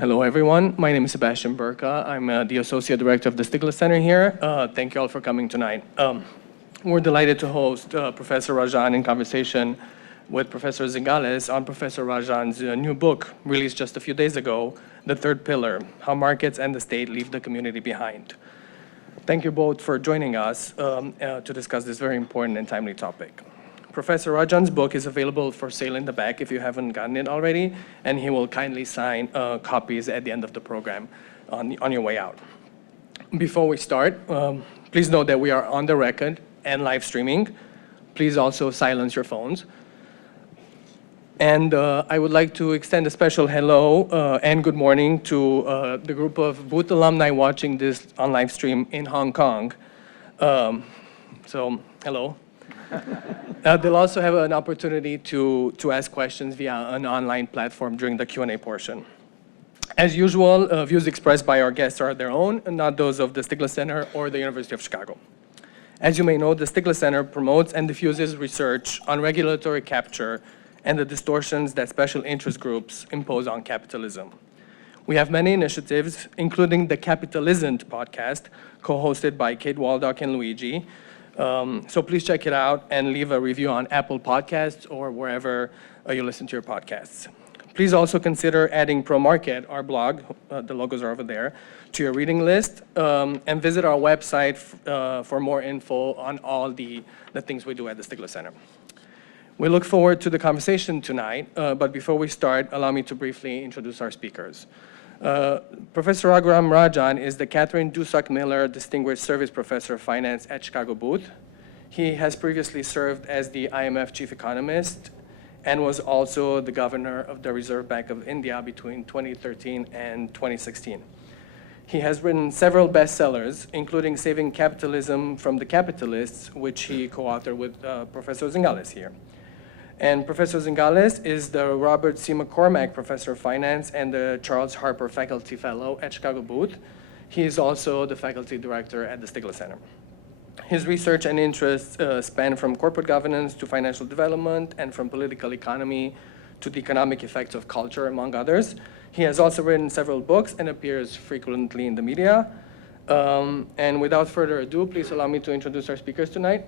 Hello, everyone. My name is Sebastian Burka. I'm the Associate Director of the Stigler Center here. Thank you all for coming tonight. We're delighted to host Professor Rajan in conversation with Professor Zingales on Professor Rajan's new book, released just a few days ago, The Third Pillar, How Markets and the State Leave the Community Behind. Thank you both for joining us to discuss this very important and timely topic. Professor Rajan's book is available for sale in the back if you haven't gotten it already, and he will kindly sign copies at the end of the program on your way out. Before we start, please note that we are on the record and live streaming. Please also silence your phones. And I would like to extend a special hello and good morning to the group of Booth alumni watching this on live stream in Hong Kong. So, hello. They'll also have an opportunity to ask questions via an online platform during the Q&A portion. As usual, views expressed by our guests are their own and not those of the Stigler Center or the University of Chicago. As you may know, the Stigler Center promotes and diffuses research on regulatory capture and the distortions that special interest groups impose on capitalism. We have many initiatives, including the Capitalisn't podcast, co-hosted by Kate Waldock and Luigi. So please check it out and leave a review on Apple Podcasts or wherever you listen to your podcasts. Please also consider adding ProMarket, our blog, the logos are over there, to your reading list, and visit our website for more info on all the things we do at the Stigler Center. We look forward to the conversation tonight, but before we start, allow me to briefly introduce our speakers. Professor Raghuram Rajan is the Catherine Dusak Miller Distinguished Service Professor of Finance at Chicago Booth. He has previously served as the IMF Chief Economist and was also the Governor of the Reserve Bank of India between 2013 and 2016. He has written several bestsellers, including Saving Capitalism from the Capitalists, which he co-authored with Professor Zingales here. And Professor Zingales is the Robert C. McCormack Professor of Finance and the Charles Harper Faculty Fellow at Chicago Booth. He is also the Faculty Director at the Stigler Center. His research and interests span from corporate governance to financial development and from political economy to the economic effects of culture, among others. He has also written several books and appears frequently in the media. And without further ado, please allow me to introduce our speakers tonight.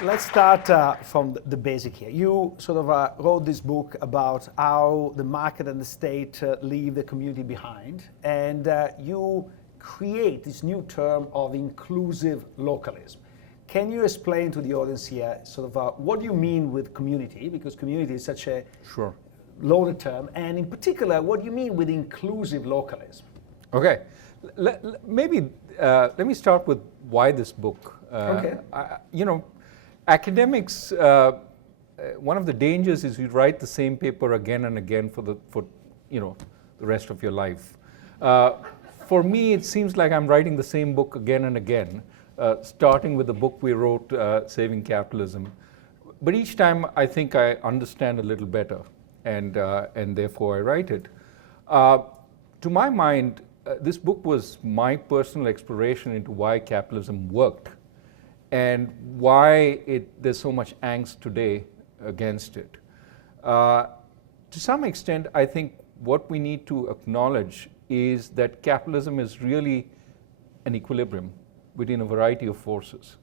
Let's start from the basic here. You sort of wrote this book about how the market and the state leave the community behind, and you create this new term of inclusive localism. Can you explain to the audience here sort of what do you mean with community, because community is such a loaded term, and in particular, what do you mean with inclusive localism? Okay, maybe let me start with why this book. Okay. Academics, one of the dangers is you write the same paper again and again for the rest of your life. For me, it seems like I'm writing the same book again and again, starting with the book we wrote, Saving Capitalism. But each time I think I understand a little better, and therefore I write it. To my mind, this book was my personal exploration into why capitalism worked, and why there's so much angst today against it. To some extent, I think what we need to acknowledge is that capitalism is really an equilibrium between a variety of forces.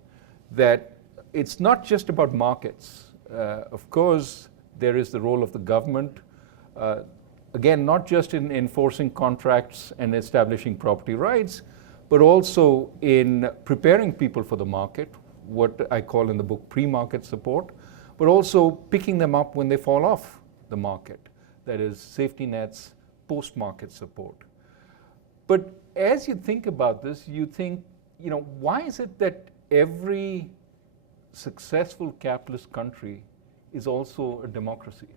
That it's not just about markets. Of course, there is the role of the government, again, not just in enforcing contracts and establishing property rights, but also in preparing people for the market, what I call in the book pre-market support, but also picking them up when they fall off the market. That is safety nets, post-market support. But as you think about this, you think, why is it that every successful capitalist country is also a democracy?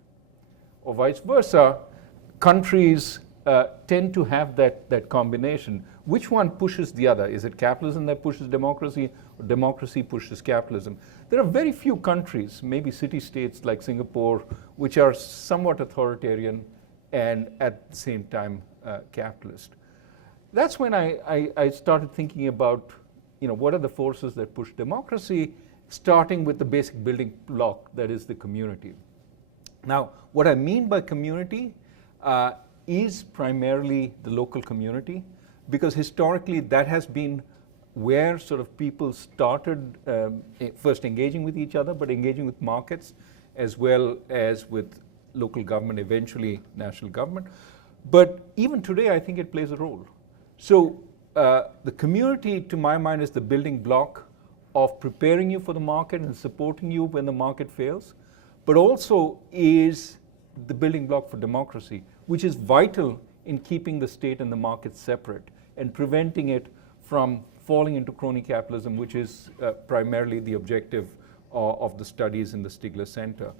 Or vice versa, countries tend to have that combination. Which one pushes the other? Is it capitalism that pushes democracy, or democracy pushes capitalism? There are very few countries, maybe city-states like Singapore, which are somewhat authoritarian and at the same time capitalist. That's when I started thinking about, what are the forces that push democracy, starting with the basic building block that is the community. Now, what I mean by community is primarily the local community, because historically that has been where sort of people started first engaging with each other, but engaging with markets as well as with local government, eventually national government. But even today, I think it plays a role. So the community, to my mind, is the building block of preparing you for the market and supporting you when the market fails, but also is the building block for democracy, which is vital in keeping the state and the market separate and preventing it from falling into crony capitalism, which is primarily the objective of the studies in the Stigler Center.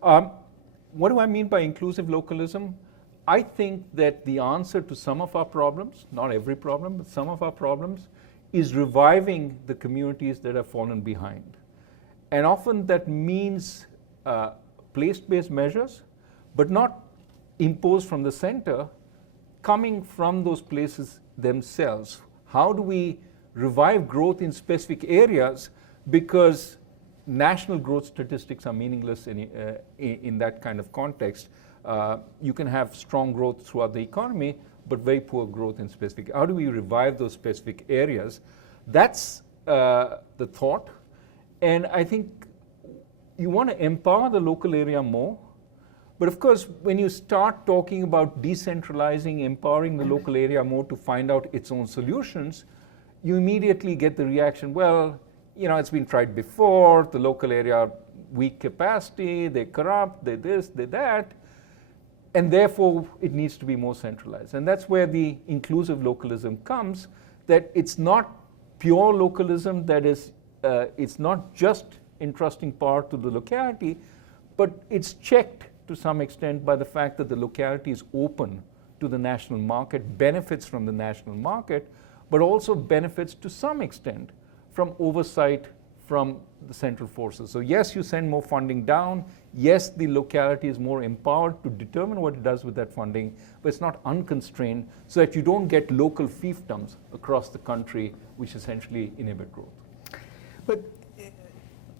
What do I mean by inclusive localism? I think that the answer to some of our problems, not every problem, but some of our problems, is reviving the communities that have fallen behind. And often that means place-based measures, but not imposed from the center, coming from those places themselves. How do we revive growth in specific areas, because national growth statistics are meaningless in that kind of context. You can have strong growth throughout the economy, but very poor growth in specific. How do we revive those specific areas? That's the thought. And I think you want to empower the local area more. But of course, when you start talking about decentralizing, empowering the local area more to find out its own solutions, you immediately get the reaction, well, you know, it's been tried before, the local area, weak capacity, they're corrupt, they're this, they're that, and therefore it needs to be more centralized. And that's where the inclusive localism comes, that it's not pure localism, that is, it's not just entrusting power to the locality, but it's checked to some extent by the fact that the locality is open to the national market, benefits from the national market, but also benefits to some extent from oversight from the central forces. So yes, you send more funding down. Yes, the locality is more empowered to determine what it does with that funding, but it's not unconstrained, so that you don't get local fiefdoms across the country, which essentially inhibit growth. But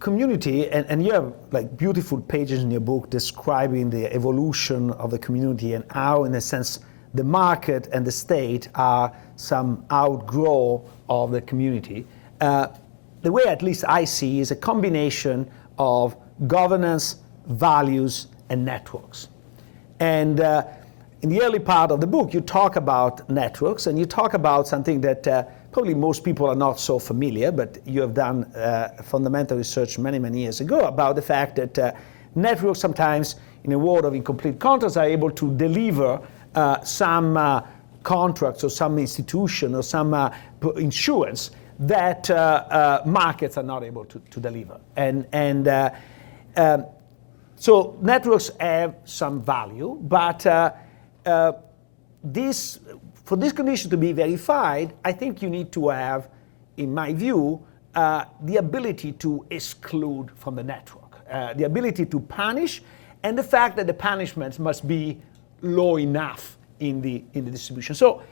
community, and you have like beautiful pages in your book describing the evolution of the community and how, in a sense, the market and the state are some outgrow of the community. The way at least I see is a combination of governance, values, and networks. And in the early part of the book, you talk about networks, and you talk about something that probably most people are not so familiar, but you have done fundamental research many, many years ago about the fact that networks sometimes, in a world of incomplete contracts, are able to deliver some contracts or some institution or some insurance that markets are not able to deliver. So networks have some value, but for this condition to be verified, I think you need to have, in my view, the ability to exclude from the network, the ability to punish, and the fact that the punishments must be low enough in the distribution. So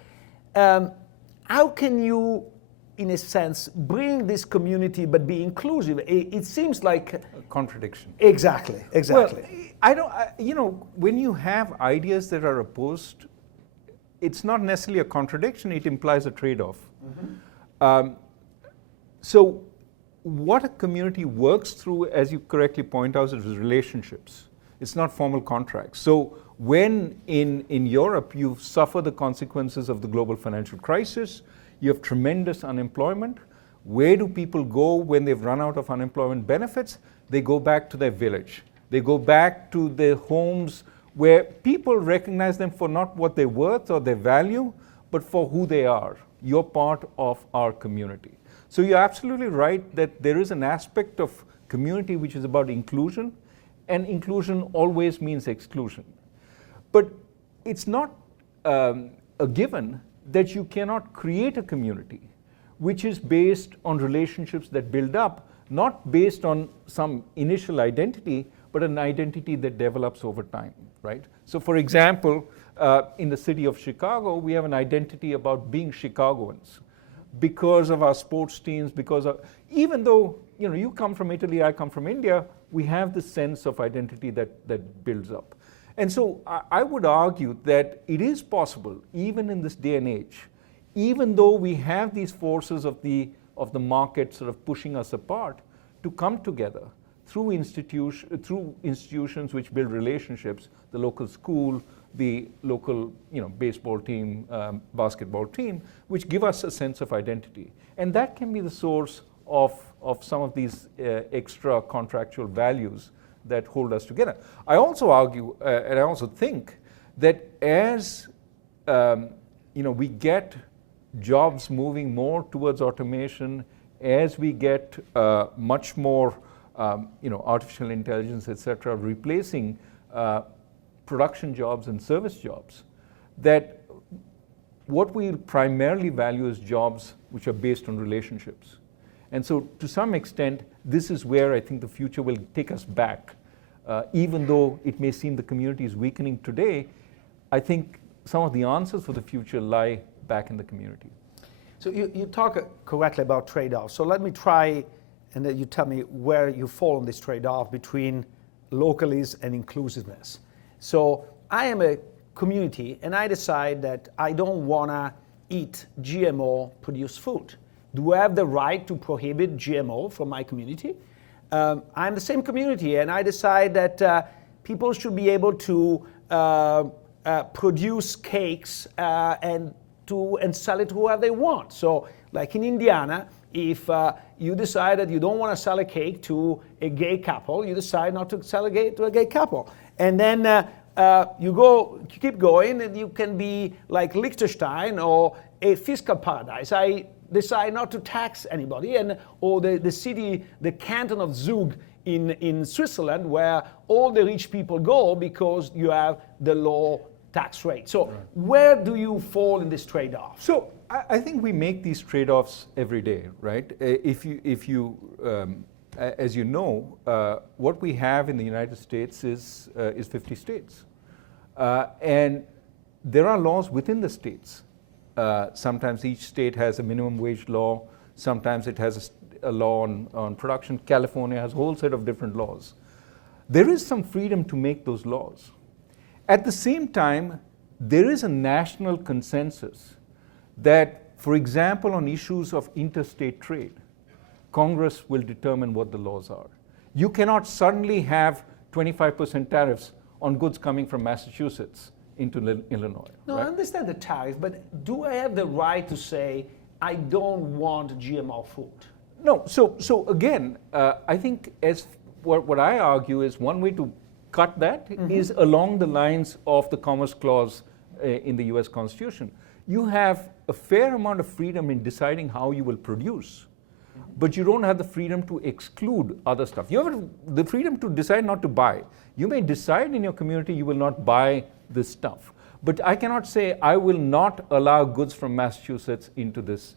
how can you, in a sense, bring this community but be inclusive? It seems like a contradiction. Exactly. Well, you know, when you have ideas that are opposed, it's not necessarily a contradiction, it implies a trade-off. Mm-hmm. So what a community works through, as you correctly point out, is relationships. It's not formal contracts. So when in Europe you suffer the consequences of the global financial crisis, you have tremendous unemployment. Where do people go when they've run out of unemployment benefits? They go back to their village. They go back to their homes where people recognize them for not what they're worth or their value, but for who they are. You're part of our community. So you're absolutely right that there is an aspect of community which is about inclusion, and inclusion always means exclusion. But it's not a given that you cannot create a community which is based on relationships that build up, not based on some initial identity, but an identity that develops over time, right? So for example, in the city of Chicago, we have an identity about being Chicagoans because of our sports teams, because of, even though, you know, you come from Italy, I come from India, we have this sense of identity that builds up. And so I would argue that it is possible, even in this day and age, even though we have these forces of the market sort of pushing us apart, to come together through institutions which build relationships, the local school, the local baseball team, basketball team, which give us a sense of identity. And that can be the source of some of these extra contractual values that hold us together. I also argue, and I also think, that as we get jobs moving more towards automation, as we get much more artificial intelligence, etc., replacing production jobs and service jobs, that what we primarily value is jobs which are based on relationships. And so to some extent, this is where I think the future will take us back. Even though it may seem the community is weakening today, I think some of the answers for the future lie back in the community. So you talk correctly about trade-offs. So let me try, and then you tell me where you fall on this trade-off between localism and inclusiveness. So I am a community, and I decide that I don't want to eat GMO-produced food. Do I have the right to prohibit GMO from my community? I'm the same community, and I decide that people should be able to produce cakes and sell it to whoever they want. So, like in Indiana, if you decide that you don't want to sell a cake to a gay couple, you decide not to sell to a gay couple. And then you keep going, and you can be like Liechtenstein or a fiscal paradise. I decide not to tax anybody, or the city, the canton of Zug in Switzerland, where all the rich people go because you have the low tax rate. So right. Where do you fall in this trade-off? So I think we make these trade-offs every day, right? If you as you know, what we have in the United States is 50 states. And there are laws within the states. Sometimes each state has a minimum wage law. Sometimes it has a law on production. California has a whole set of different laws. There is some freedom to make those laws. At the same time, there is a national consensus that, for example, on issues of interstate trade, Congress will determine what the laws are. You cannot suddenly have 25% tariffs on goods coming from Massachusetts into Illinois. No, right? I understand the tariff, but do I have the right to say, I don't want GMO food? No, so again, I think what I argue is one way to cut that is along the lines of the Commerce Clause in the US Constitution. You have a fair amount of freedom in deciding how you will produce, but you don't have the freedom to exclude other stuff. You have the freedom to decide not to buy. You may decide in your community you will not buy this stuff, but I cannot say I will not allow goods from Massachusetts into this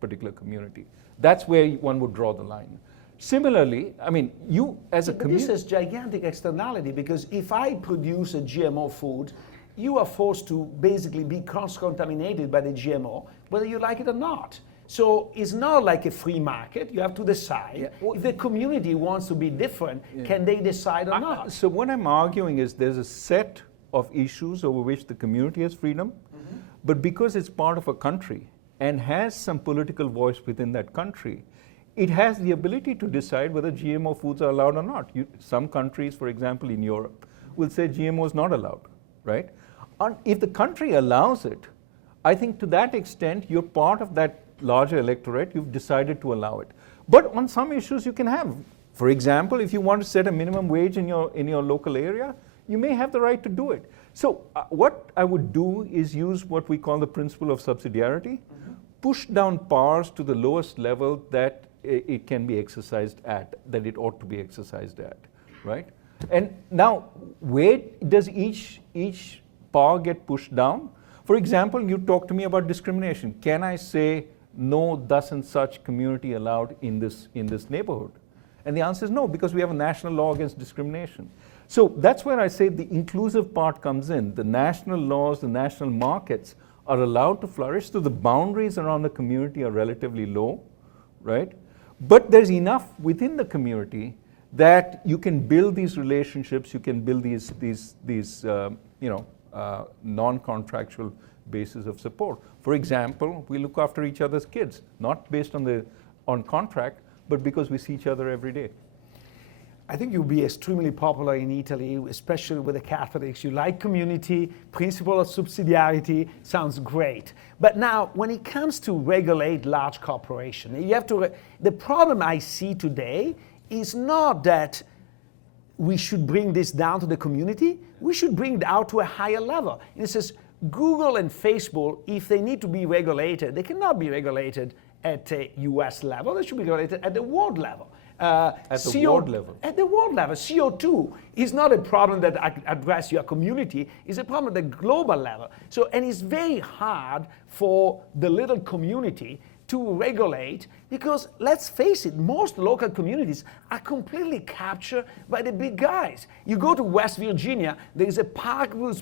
particular community. That's where one would draw the line. Similarly, I mean, you as a community... This is gigantic externality, because if I produce a GMO food, you are forced to basically be cross-contaminated by the GMO, whether you like it or not. So it's not like a free market. You have to decide. Yeah. Well, if the community wants to be different, can they decide or not? So what I'm arguing is there's a set of issues over which the community has freedom, but because it's part of a country and has some political voice within that country, it has the ability to decide whether GMO foods are allowed or not. Some countries, for example, in Europe, will say GMO is not allowed, right? If the country allows it, I think to that extent, you're part of that larger electorate, you've decided to allow it. But on some issues you can have. For example, if you want to set a minimum wage in your local area, you may have the right to do it. So what I would do is use what we call the principle of subsidiarity, push down powers to the lowest level that it can be exercised at, that it ought to be exercised at, right? And now, where does each power get pushed down? For example, you talk to me about discrimination. Can I say, no, thus and such community allowed in this neighborhood? And the answer is no, because we have a national law against discrimination. So that's where I say the inclusive part comes in. The national laws, the national markets are allowed to flourish, so the boundaries around the community are relatively low, right? But there's enough within the community that you can build these relationships, you can build these non-contractual basis of support. For example, we look after each other's kids, not based on contract, but because we see each other every day. I think you'll be extremely popular in Italy, especially with the Catholics. You like community, principle of subsidiarity, sounds great. But now, when it comes to regulate large corporations, you have to. The problem I see today is not that we should bring this down to the community. We should bring it out to a higher level. And it says Google and Facebook, if they need to be regulated, they cannot be regulated at a US level. They should be regulated at the world level. At the world level? At the world level. CO2 is not a problem that addresses your community, it's a problem at the global level. So, and it's very hard for the little community to regulate because, let's face it, most local communities are completely captured by the big guys. You go to West Virginia, there is a Parkville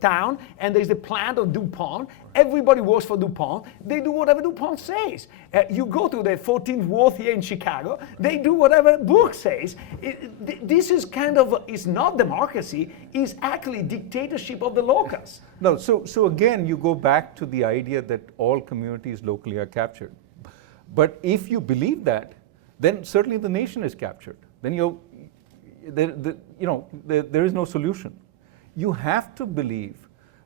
town, and there's the plant of DuPont. Everybody works for DuPont. They do whatever DuPont says. You go to the 14th Ward here in Chicago, they do whatever Book says. This is kind of, it's not democracy, it's actually dictatorship of the locals. No, so again, you go back to the idea that all communities locally are captured. But if you believe that, then certainly the nation is captured. Then there is no solution. You have to believe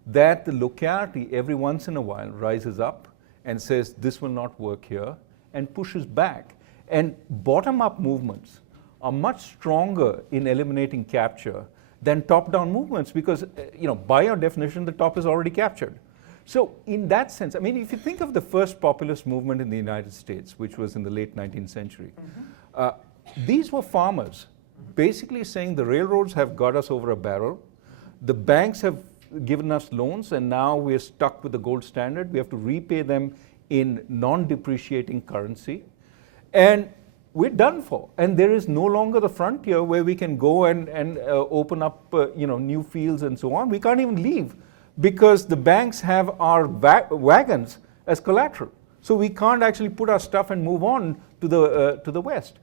that the locality every once in a while rises up and says this will not work here and pushes back. And bottom-up movements are much stronger in eliminating capture than top-down movements because, by your definition, the top is already captured. So in that sense, I mean, if you think of the first populist movement in the United States, which was in the late 19th century, these were farmers basically saying the railroads have got us over a barrel, the banks have given us loans, and now we're stuck with the gold standard. We have to repay them in non-depreciating currency. And we're done for. And there is no longer the frontier where we can go and open up new fields and so on. We can't even leave because the banks have our wagons as collateral. So we can't actually put our stuff and move on to the west.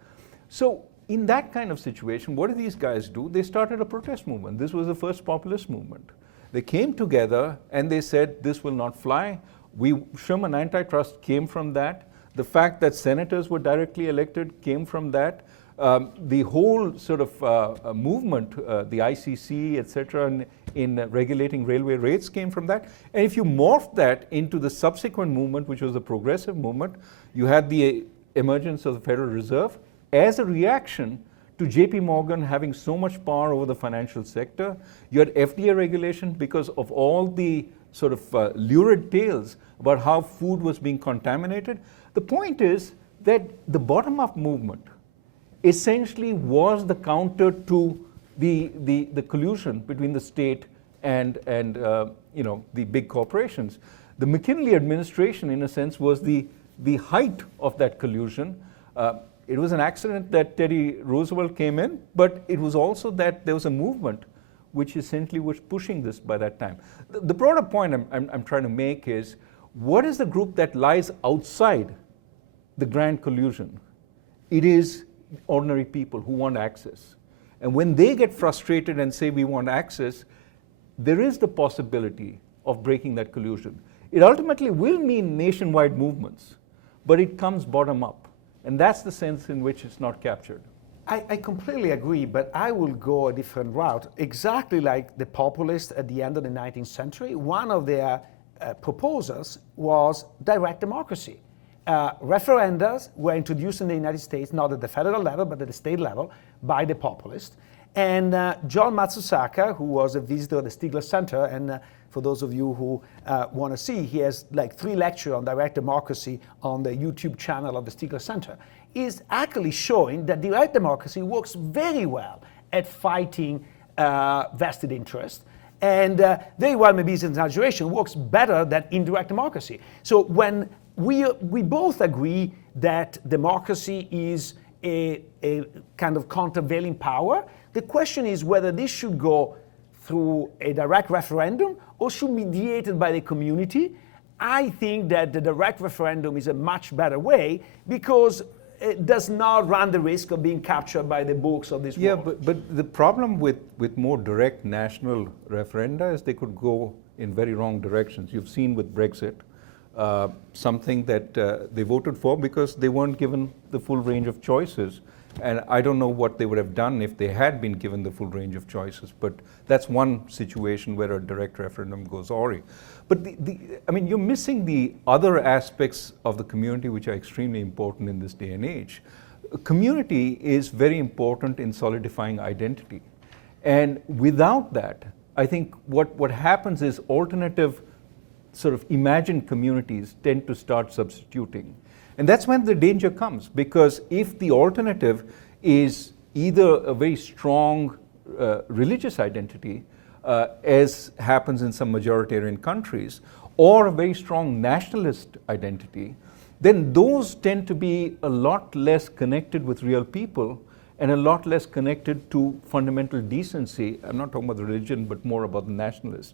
So in that kind of situation, what did these guys do? They started a protest movement. This was the first populist movement. They came together and they said, this will not fly. Sherman antitrust came from that. The fact that senators were directly elected came from that. The whole sort of movement, the ICC, et cetera, in regulating railway rates came from that. And if you morph that into the subsequent movement, which was the progressive movement, you had the emergence of the Federal Reserve as a reaction to JP Morgan having so much power over the financial sector. You had FDA regulation because of all the sort of lurid tales about how food was being contaminated. The point is that the bottom-up movement essentially was the counter to the collusion between the state and the big corporations. The McKinley administration, in a sense, was the height of that collusion. It was an accident that Teddy Roosevelt came in, but it was also that there was a movement which essentially was pushing this by that time. The broader point I'm trying to make is, what is the group that lies outside the grand collusion? It is ordinary people who want access. And when they get frustrated and say we want access, there is the possibility of breaking that collusion. It ultimately will mean nationwide movements, but it comes bottom up. And that's the sense in which it's not captured. I completely agree, but I will go a different route. Exactly like the populists at the end of the 19th century, one of their proposals was direct democracy. Referenda were introduced in the United States, not at the federal level, but at the state level, by the populists. And John Matsusaka, who was a visitor at the Stigler Center, and for those of you who want to see, he has like 3 lectures on direct democracy on the YouTube channel of the Stigler Center, is actually showing that direct democracy works very well at fighting vested interest. And very well, maybe it's an exaggeration, works better than indirect democracy. So when we both agree that democracy is a kind of countervailing power, the question is whether this should go through a direct referendum or should be mediated by the community. I think that the direct referendum is a much better way because does not run the risk of being captured by the books of this world. Yeah, but the problem with more direct national referenda is they could go in very wrong directions. You've seen with Brexit, something that they voted for because they weren't given the full range of choices. And I don't know what they would have done if they had been given the full range of choices. But that's one situation where a direct referendum goes awry. But I mean, you're missing the other aspects of the community which are extremely important in this day and age. Community is very important in solidifying identity. And without that, I think what happens is alternative sort of imagined communities tend to start substituting. And that's when the danger comes, because if the alternative is either a very strong religious identity, as happens in some majoritarian countries, or a very strong nationalist identity, then those tend to be a lot less connected with real people and a lot less connected to fundamental decency. I'm not talking about the religion, but more about the nationalists.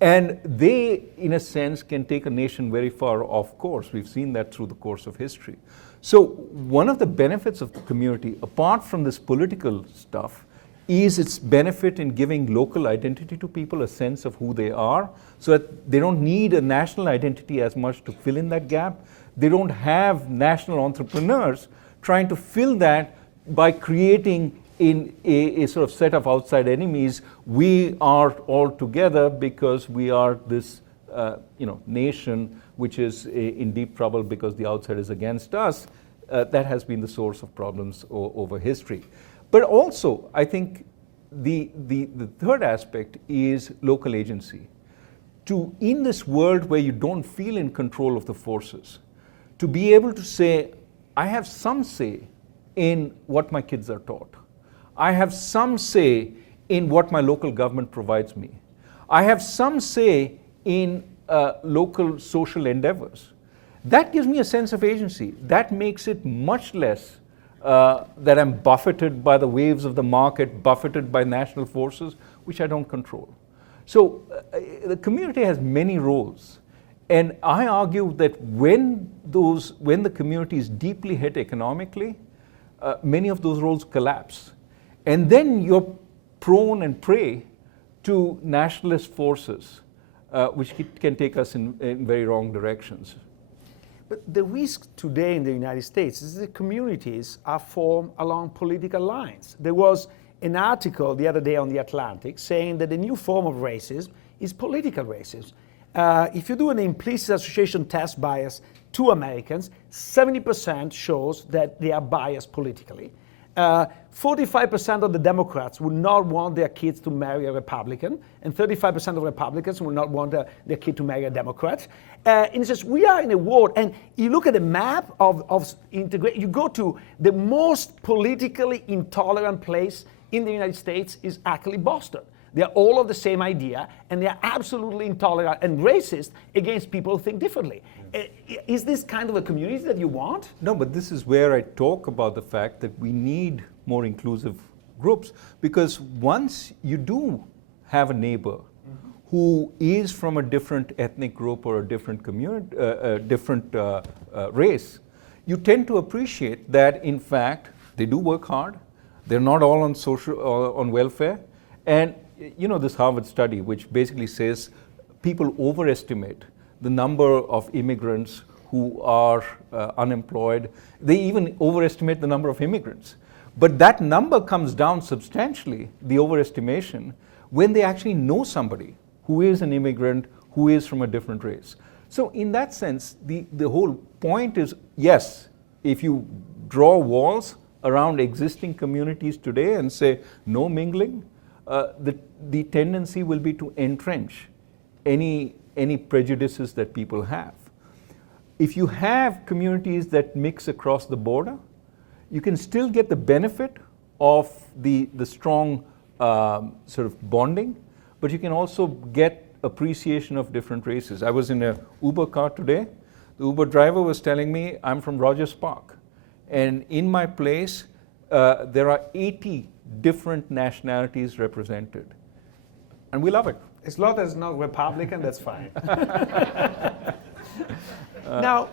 And they, in a sense, can take a nation very far off course. We've seen that through the course of history. So one of the benefits of the community, apart from this political stuff, is its benefit in giving local identity to people, a sense of who they are, so that they don't need a national identity as much to fill in that gap. They don't have national entrepreneurs trying to fill that by creating in a sort of set of outside enemies. We are all together because we are this nation which is in deep trouble because the outside is against us. That has been the source of problems over history. But also, I think the third aspect is local agency. In this world where you don't feel in control of the forces, to be able to say, I have some say in what my kids are taught. I have some say in what my local government provides me. I have some say in local social endeavors. That gives me a sense of agency. That makes it much less that I'm buffeted by the waves of the market, buffeted by national forces, which I don't control. So the community has many roles. And I argue that when the community is deeply hit economically, many of those roles collapse. And then you're prone and prey to nationalist forces, which can take us in very wrong directions. But the risk today in the United States is that communities are formed along political lines. There was an article the other day on The Atlantic saying that the new form of racism is political racism. If you do an implicit association test bias to Americans, 70% shows that they are biased politically. 45% of the Democrats would not want their kids to marry a Republican, and 35% of Republicans would not want their kid to marry a Democrat. And it says we are in a world, and you look at the map of integration, you go to the most politically intolerant place in the United States is actually Boston. They are all of the same idea, and they are absolutely intolerant and racist against people who think differently. Is this kind of a community that you want? No, but this is where I talk about the fact that we need more inclusive groups, because once you do have a neighbor who is from a different ethnic group or a different community, different race, you tend to appreciate that, in fact, they do work hard. They're not all on on welfare. And you know this Harvard study, which basically says people overestimate the number of immigrants who are unemployed. They even overestimate the number of immigrants. But that number comes down substantially, the overestimation, when they actually know somebody who is an immigrant, who is from a different race. So in that sense, the whole point is, yes, if you draw walls around existing communities today and say no mingling, the tendency will be to entrench any prejudices that people have. If you have communities that mix across the border, you can still get the benefit of the strong sort of bonding, but you can also get appreciation of different races. I was in an Uber car today. The Uber driver was telling me, I'm from Rogers Park. And in my place, there are 80 different nationalities represented. And we love it. As long as it's not Republican, that's fine. Now,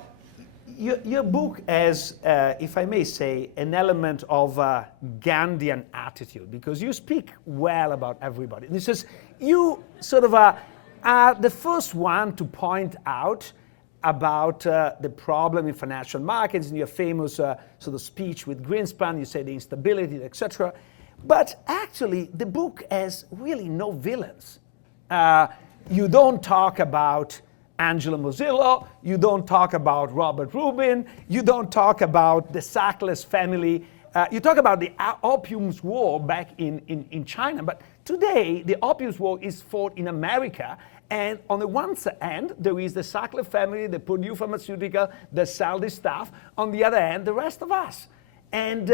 your book has, if I may say, an element of a Gandhian attitude, because you speak well about everybody. This is, you sort of are the first one to point out about the problem in financial markets in your famous sort of speech with Greenspan. You say the instability, etc. But actually, the book has really no villains. You don't talk about Angelo Mozillo, you don't talk about Robert Rubin, you don't talk about the Sackless family. You talk about the Opium War back in China, but today the Opium War is fought in America, and on the one hand there is the Sackler family, the Purdue Pharmaceutical, that sell this stuff. On the other hand, the rest of us. And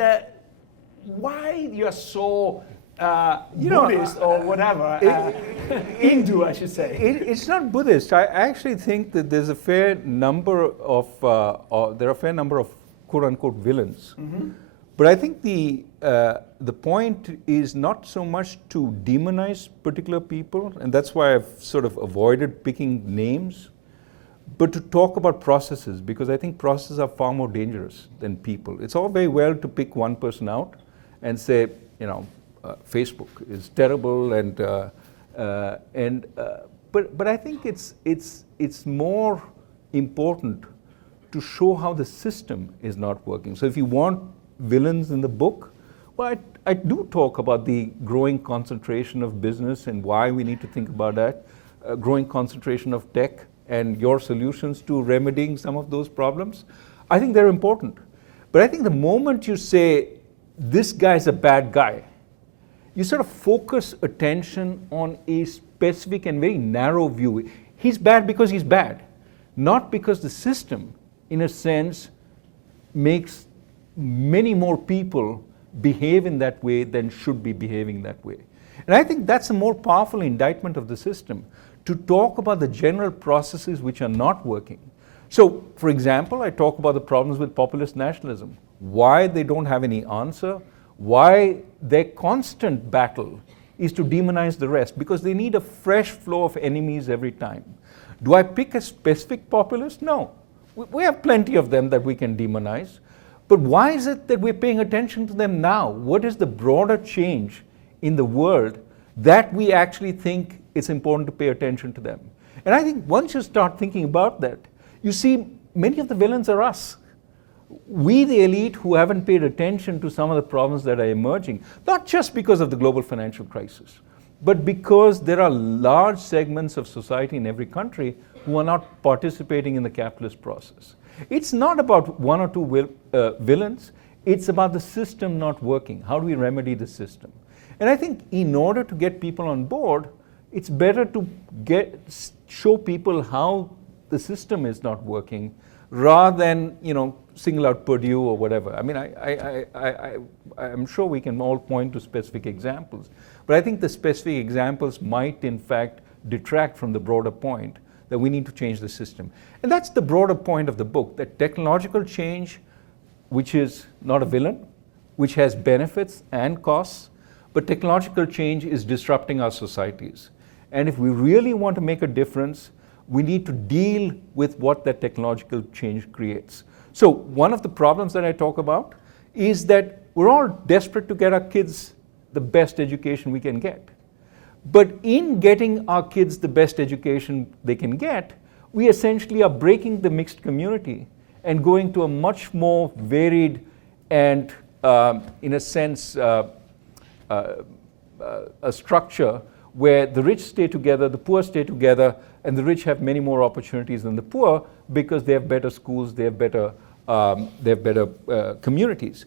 why you're so Buddhist or whatever, Hindu, I should say. It's not Buddhist. I actually think that there's a fair number of quote-unquote villains. Mm-hmm. But I think the point is not so much to demonize particular people, and that's why I've sort of avoided picking names, but to talk about processes, because I think processes are far more dangerous than people. It's all very well to pick one person out and say, Facebook is terrible, but I think it's more important to show how the system is not working. So if you want villains in the book, well, I do talk about the growing concentration of business and why we need to think about that, growing concentration of tech and your solutions to remedying some of those problems. I think they're important. But I think the moment you say, this guy's a bad guy, you sort of focus attention on a specific and very narrow view. He's bad because he's bad, not because the system, in a sense, makes many more people behave in that way than should be behaving that way. And I think that's a more powerful indictment of the system, to talk about the general processes which are not working. So, for example, I talk about the problems with populist nationalism, why they don't have any answer, why their constant battle is to demonize the rest, because they need a fresh flow of enemies every time. Do I pick a specific populist? No. We have plenty of them that we can demonize. But why is it that we're paying attention to them now? What is the broader change in the world that we actually think it's important to pay attention to them? And I think once you start thinking about that, you see many of the villains are us. We, the elite, who haven't paid attention to some of the problems that are emerging, not just because of the global financial crisis, but because there are large segments of society in every country who are not participating in the capitalist process. It's not about one or two villains, it's about the system not working. How do we remedy the system? And I think in order to get people on board, it's better to show people how the system is not working, rather than single out Purdue or whatever. I mean, I'm sure we can all point to specific examples, but I think the specific examples might in fact detract from the broader point that we need to change the system. And that's the broader point of the book, that technological change, which is not a villain, which has benefits and costs, but technological change is disrupting our societies. And if we really want to make a difference, we need to deal with what that technological change creates. So one of the problems that I talk about is that we're all desperate to get our kids the best education we can get. But in getting our kids the best education they can get, we essentially are breaking the mixed community and going to a much more varied and, in a sense, a structure where the rich stay together, the poor stay together, and the rich have many more opportunities than the poor because they have better schools, they have better communities.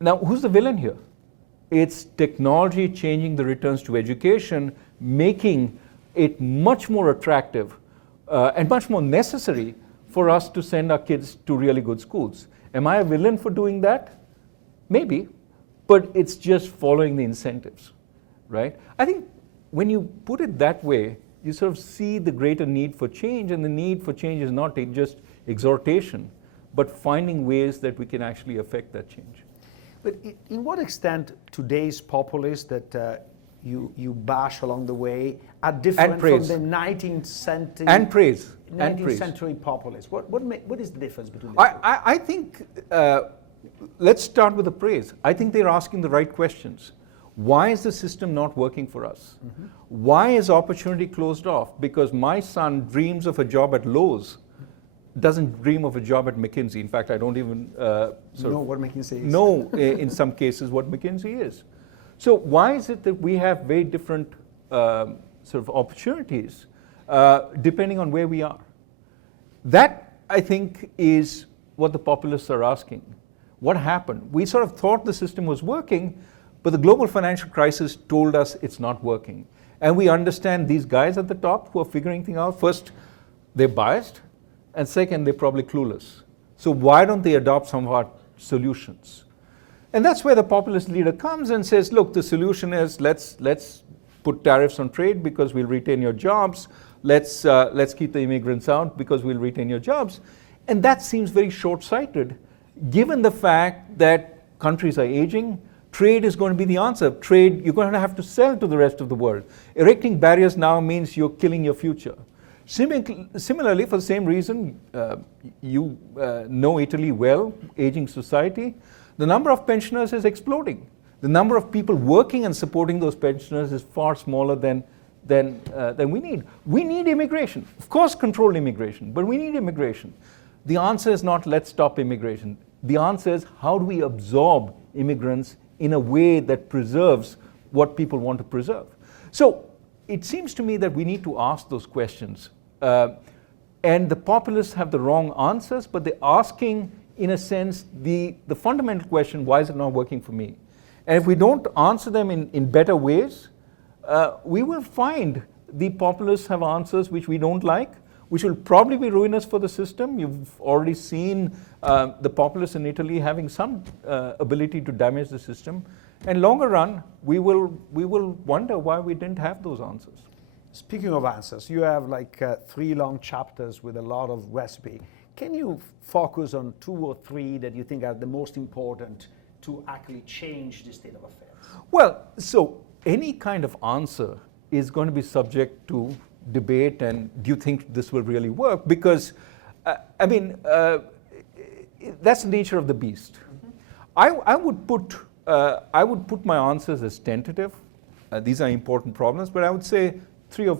Now, who's the villain here? It's technology changing the returns to education, making it much more attractive and much more necessary for us to send our kids to really good schools. Am I a villain for doing that? Maybe, but it's just following the incentives, right? I think when you put it that way, you sort of see the greater need for change, and the need for change is not just exhortation, but finding ways that we can actually affect that change. But in what extent today's populists that you bash along the way are different from the 19th century and praise 19th century populists. What is the difference between the two? I think, let's start with the praise. I think they're asking the right questions. Why is the system not working for us? Mm-hmm. Why is opportunity closed off? Because my son dreams of a job at Lowe's, doesn't dream of a job at McKinsey. In fact, I don't even know what McKinsey is. Know in some cases what McKinsey is. So why is it that we have very different sort of opportunities depending on where we are? That, I think, is what the populists are asking. What happened? We sort of thought the system was working, but the global financial crisis told us it's not working. And we understand these guys at the top who are figuring things out. First, they're biased, and second, they're probably clueless. So why don't they adopt some of our solutions? And that's where the populist leader comes and says, look, the solution is let's put tariffs on trade because we'll retain your jobs. Let's keep the immigrants out because we'll retain your jobs. And that seems very short-sighted, given the fact that countries are aging. Trade is going to be the answer. Trade, you're going to have to sell to the rest of the world. Erecting barriers now means you're killing your future. Similarly, for the same reason, you know Italy well, aging society. The number of pensioners is exploding. The number of people working and supporting those pensioners is far smaller than we need. We need immigration. Of course, controlled immigration, but we need immigration. The answer is not let's stop immigration. The answer is how do we absorb immigrants in a way that preserves what people want to preserve. So it seems to me that we need to ask those questions. And the populists have the wrong answers, but they're asking, in a sense, the fundamental question, why is it not working for me? And if we don't answer them in better ways, we will find the populists have answers which we don't like, which will probably be ruinous for the system. You've already seen the populists in Italy having some ability to damage the system. And longer run, we will wonder why we didn't have those answers. Speaking of answers, you have like 3 long chapters with a lot of recipe. Can you focus on 2 or 3 that you think are the most important to actually change the state of affairs? Well, so any kind of answer is going to be subject to debate and do you think this will really work? Because, I mean, that's the nature of the beast. Mm-hmm. I would put my answers as tentative. These are important problems, but I would say 2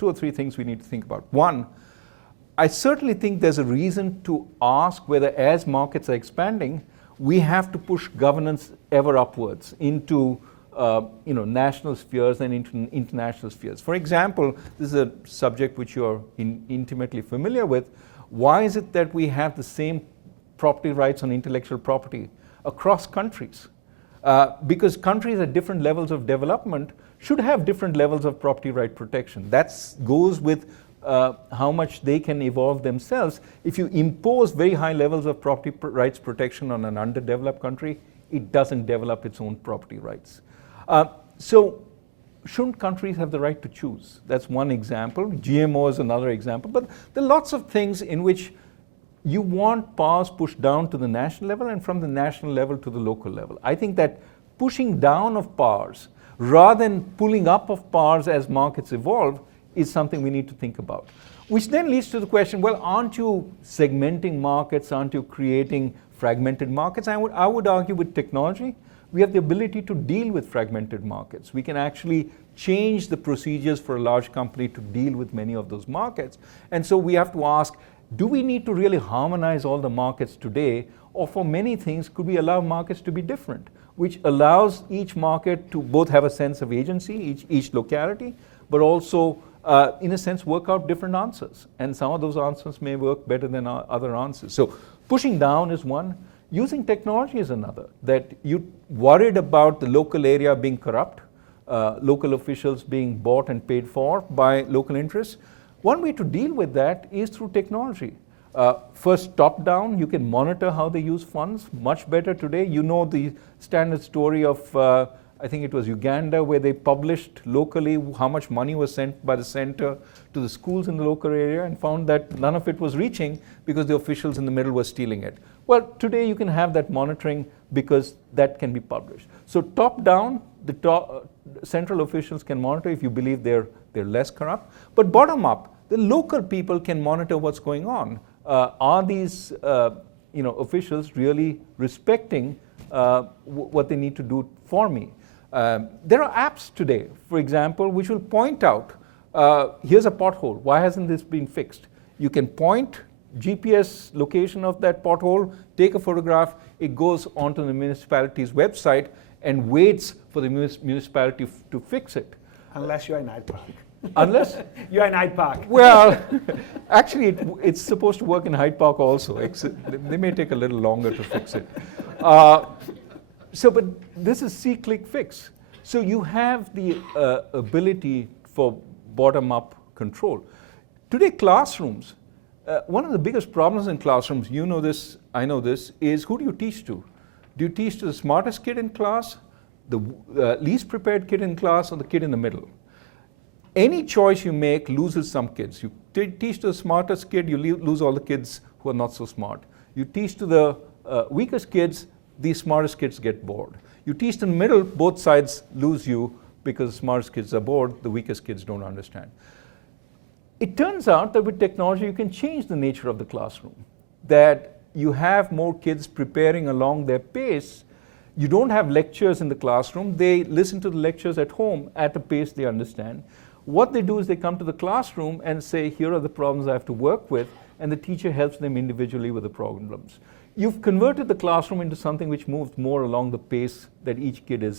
or 3 things we need to think about. One, I certainly think there's a reason to ask whether as markets are expanding, we have to push governance ever upwards into national spheres and into international spheres. For example, this is a subject which you're intimately familiar with. Why is it that we have the same property rights on intellectual property across countries? Because countries at different levels of development should have different levels of property right protection. That goes with how much they can evolve themselves. If you impose very high levels of property rights protection on an underdeveloped country, it doesn't develop its own property rights. So shouldn't countries have the right to choose? That's one example. GMO is another example. But there are lots of things in which you want powers pushed down to the national level and from the national level to the local level. I think that pushing down of powers rather than pulling up of powers as markets evolve is something we need to think about. Which then leads to the question, well, aren't you segmenting markets? Aren't you creating fragmented markets? I would argue with technology, we have the ability to deal with fragmented markets. We can actually change the procedures for a large company to deal with many of those markets. And so we have to ask, do we need to really harmonize all the markets today? Or for many things, could we allow markets to be different? Which allows each market to both have a sense of agency, each locality, but also, in a sense, work out different answers. And some of those answers may work better than other answers. So pushing down is one. Using technology is another. That you worried about the local area being corrupt, local officials being bought and paid for by local interests. One way to deal with that is through technology. First, top down, you can monitor how they use funds much better today. You know the standard story of I think it was Uganda, where they published locally how much money was sent by the center to the schools in the local area, and found that none of it was reaching because the officials in the middle were stealing it. Well, today you can have that monitoring because that can be published. So top down, the central officials can monitor if you believe they're less corrupt. But bottom up, the local people can monitor what's going on. Are these officials really respecting what they need to do for me? There are apps today, for example, which will point out, here's a pothole, why hasn't this been fixed? You can point GPS location of that pothole, take a photograph, it goes onto the municipality's website and waits for the municipality to fix it. Unless you're in Hyde Park. Unless? You're in Hyde Park. Well, actually it's supposed to work in Hyde Park also. They may take a little longer to fix it. But this is SeeClickFix. So you have the ability for bottom-up control. Today, classrooms, one of the biggest problems in classrooms, you know this, I know this, is who do you teach to? Do you teach to the smartest kid in class, the least prepared kid in class, or the kid in the middle? Any choice you make loses some kids. You teach to the smartest kid, you lose all the kids who are not so smart. You teach to the weakest kids, the smartest kids get bored. You teach in the middle, both sides lose you because the smartest kids are bored, the weakest kids don't understand. It turns out that with technology you can change the nature of the classroom, that you have more kids preparing along their pace. You don't have lectures in the classroom, they listen to the lectures at home at a pace they understand. What they do is they come to the classroom and say, here are the problems I have to work with, and the teacher helps them individually with the problems. You've converted the classroom into something which moves more along the pace that each kid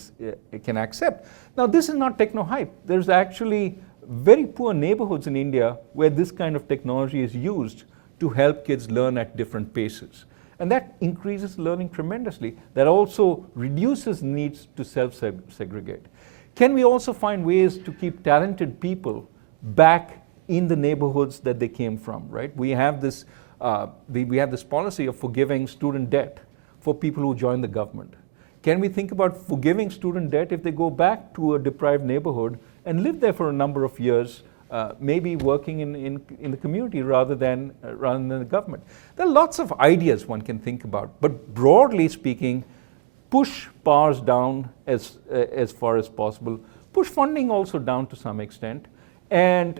can accept. Now, this is not techno-hype. There's actually very poor neighborhoods in India where this kind of technology is used to help kids learn at different paces. And that increases learning tremendously. That also reduces needs to self-segregate. Can we also find ways to keep talented people back in the neighborhoods that they came from, right? We have this policy of forgiving student debt for people who join the government. Can we think about forgiving student debt if they go back to a deprived neighborhood and live there for a number of years, maybe working in the community rather than the government? There are lots of ideas one can think about, but broadly speaking, push powers down as far as possible, push funding also down to some extent, and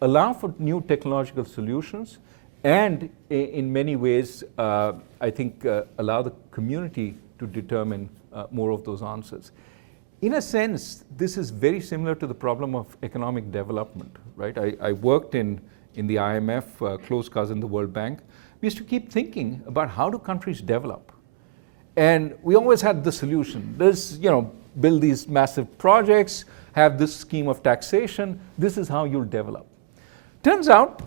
allow for new technological solutions, and in many ways, I think, allow the community to determine more of those answers. In a sense, this is very similar to the problem of economic development, right? I worked in the IMF, close cousin, the World Bank. We used to keep thinking about how do countries develop? And we always had the solution. There's, build these massive projects, have this scheme of taxation, this is how you'll develop. Turns out,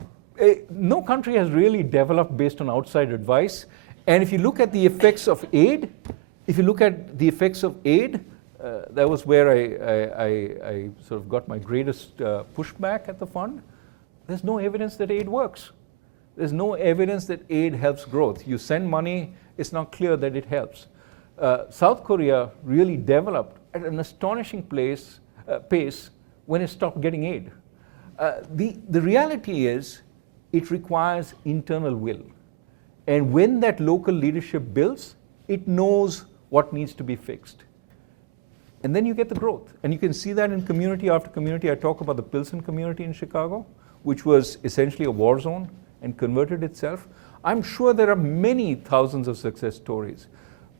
no country has really developed based on outside advice. And if you look at the effects of aid, that was where I sort of got my greatest pushback at the fund. There's no evidence that aid works. There's no evidence that aid helps growth. You send money, it's not clear that it helps. South Korea really developed at an astonishing pace when it stopped getting aid. The reality is it requires internal will. And when that local leadership builds, it knows what needs to be fixed. And then you get the growth. And you can see that in community after community. I talk about the Pilsen community in Chicago, which was essentially a war zone and converted itself. I'm sure there are many thousands of success stories,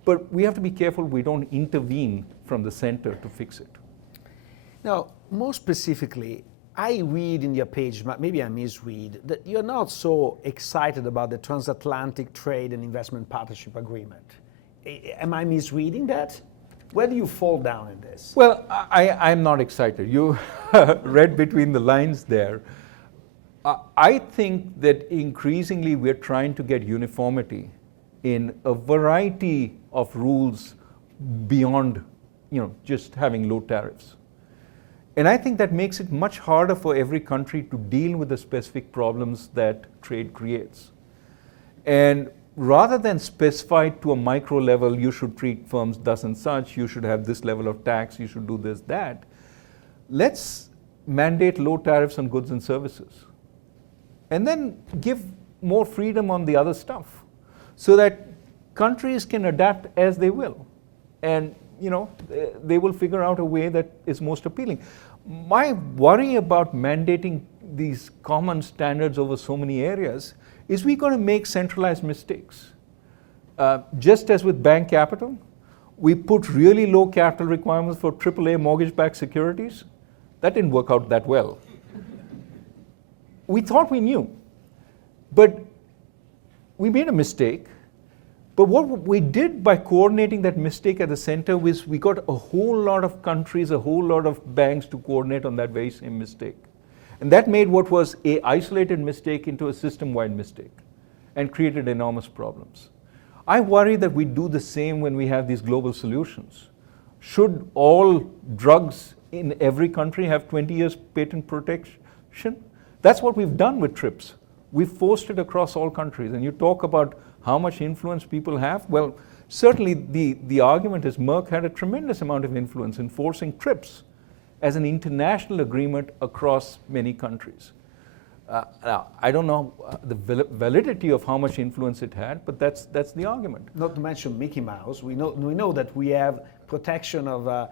but we have to be careful we don't intervene from the center to fix it. Now, more specifically, I read in your page, maybe I misread, that you're not so excited about the Transatlantic Trade and Investment Partnership Agreement. Am I misreading that? Where do you fall down in this? Well, I'm not excited. You read between the lines there. I think that increasingly we're trying to get uniformity in a variety of rules beyond, just having low tariffs. And I think that makes it much harder for every country to deal with the specific problems that trade creates. And rather than specify to a micro level, you should treat firms thus and such, you should have this level of tax, you should do this, that, let's mandate low tariffs on goods and services. And then give more freedom on the other stuff so that countries can adapt as they will. And they will figure out a way that is most appealing. My worry about mandating these common standards over so many areas is we're going to make centralized mistakes. Just as with bank capital, we put really low capital requirements for AAA mortgage-backed securities. That didn't work out that well. We thought we knew, but we made a mistake. But what we did by coordinating that mistake at the center was we got a whole lot of countries, a whole lot of banks to coordinate on that very same mistake. And that made what was an isolated mistake into a system-wide mistake and created enormous problems. I worry that we do the same when we have these global solutions. Should all drugs in every country have 20 years patent protection? That's what we've done with TRIPS. We've forced it across all countries. And you talk about how much influence people have. Well, certainly the argument is Merck had a tremendous amount of influence in forcing TRIPS as an international agreement across many countries. Now, I don't know the validity of how much influence it had, but that's the argument. Not to mention Mickey Mouse. We know that we have protection of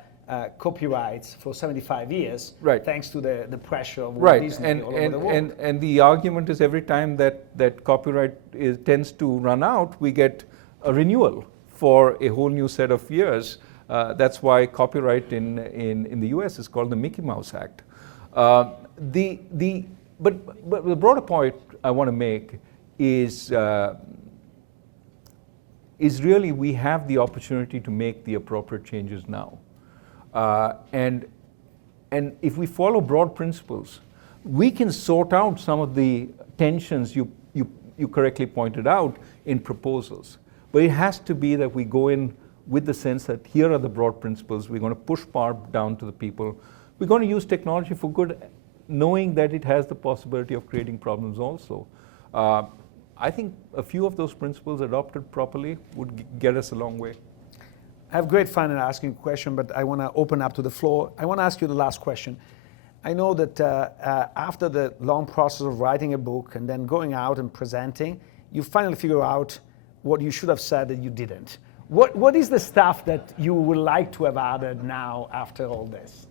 copyrights for 75 years, right, thanks to the pressure of right. Disney all over the world. And the argument is every time that copyright tends to run out, we get a renewal for a whole new set of years. That's why copyright in the US is called the Mickey Mouse Act. But the broader point I want to make is really we have the opportunity to make the appropriate changes now. And if we follow broad principles, we can sort out some of the tensions you correctly pointed out in proposals. But it has to be that we go in with the sense that here are the broad principles. We're going to push power down to the people. We're going to use technology for good, knowing that it has the possibility of creating problems also. I think a few of those principles adopted properly would get us a long way. I have great fun in asking a question, but I want to open up to the floor. I want to ask you the last question. I know that after the long process of writing a book and then going out and presenting, you finally figure out what you should have said that you didn't. What is the stuff that you would like to have added now after all this?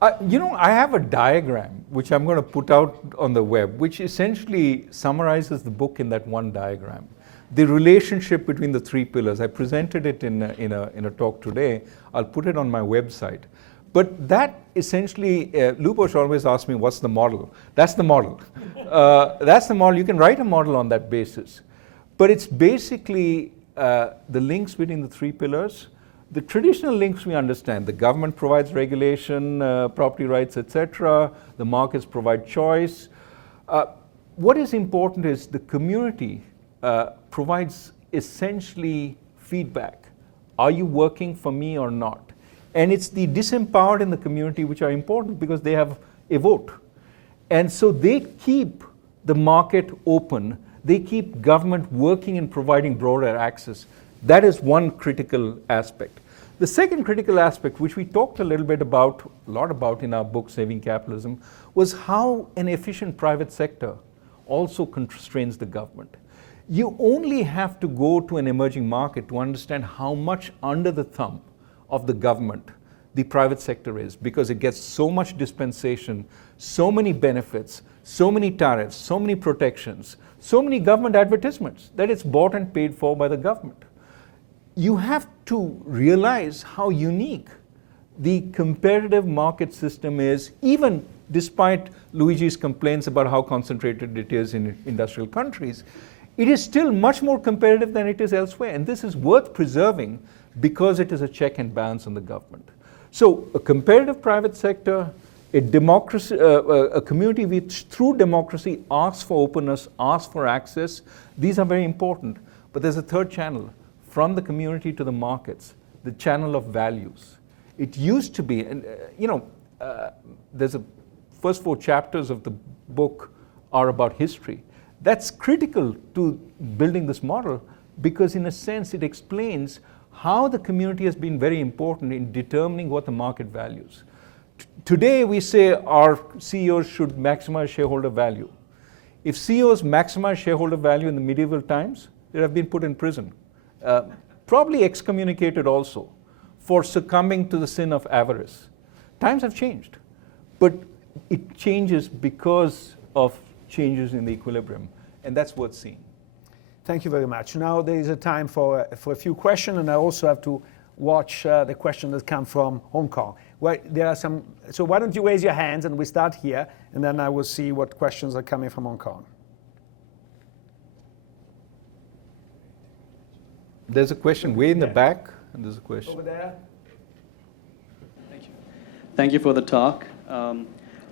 I have a diagram which I'm going to put out on the web, which essentially summarizes the book in that one diagram. The relationship between the three pillars. I presented it in a talk today. I'll put it on my website. But that essentially, Lubos always asks me, what's the model? That's the model. That's the model. You can write a model on that basis. But it's basically the links between the three pillars. The traditional links we understand. The government provides regulation, property rights, etc. The markets provide choice. What is important is the community provides essentially feedback. Are you working for me or not? And it's the disempowered in the community which are important because they have a vote. And so they keep the market open. They keep government working and providing broader access. That is one critical aspect. The second critical aspect, which we talked a lot about in our book, Saving Capitalism, was how an efficient private sector also constrains the government. You only have to go to an emerging market to understand how much under the thumb of the government the private sector is, because it gets so much dispensation, so many benefits, so many tariffs, so many protections, so many government advertisements that it's bought and paid for by the government. You have to realize how unique the competitive market system is, even despite Luigi's complaints about how concentrated it is in industrial countries. It is still much more competitive than it is elsewhere, and this is worth preserving because it is a check and balance on the government. So a competitive private sector, a democracy, a community which through democracy asks for openness, asks for access, these are very important. But there's a third channel, from the community to the markets, the channel of values. It used to be, and there's a first 4 chapters of the book are about history. That's critical to building this model because in a sense it explains how the community has been very important in determining what the market values. Today we say our CEOs should maximize shareholder value. If CEOs maximize shareholder value in the medieval times, they'd have been put in prison. Probably excommunicated also for succumbing to the sin of avarice. Times have changed, but it changes because of changes in the equilibrium, and that's worth seeing. Thank you very much. Now there is a time for a few questions, and I also have to watch the questions that come from Hong Kong. Well, there are some, so why don't you raise your hands and we start here, and then I will see what questions are coming from Hong Kong. There's a question way in the back, and there's a question. Over there. Thank you. Thank you for the talk.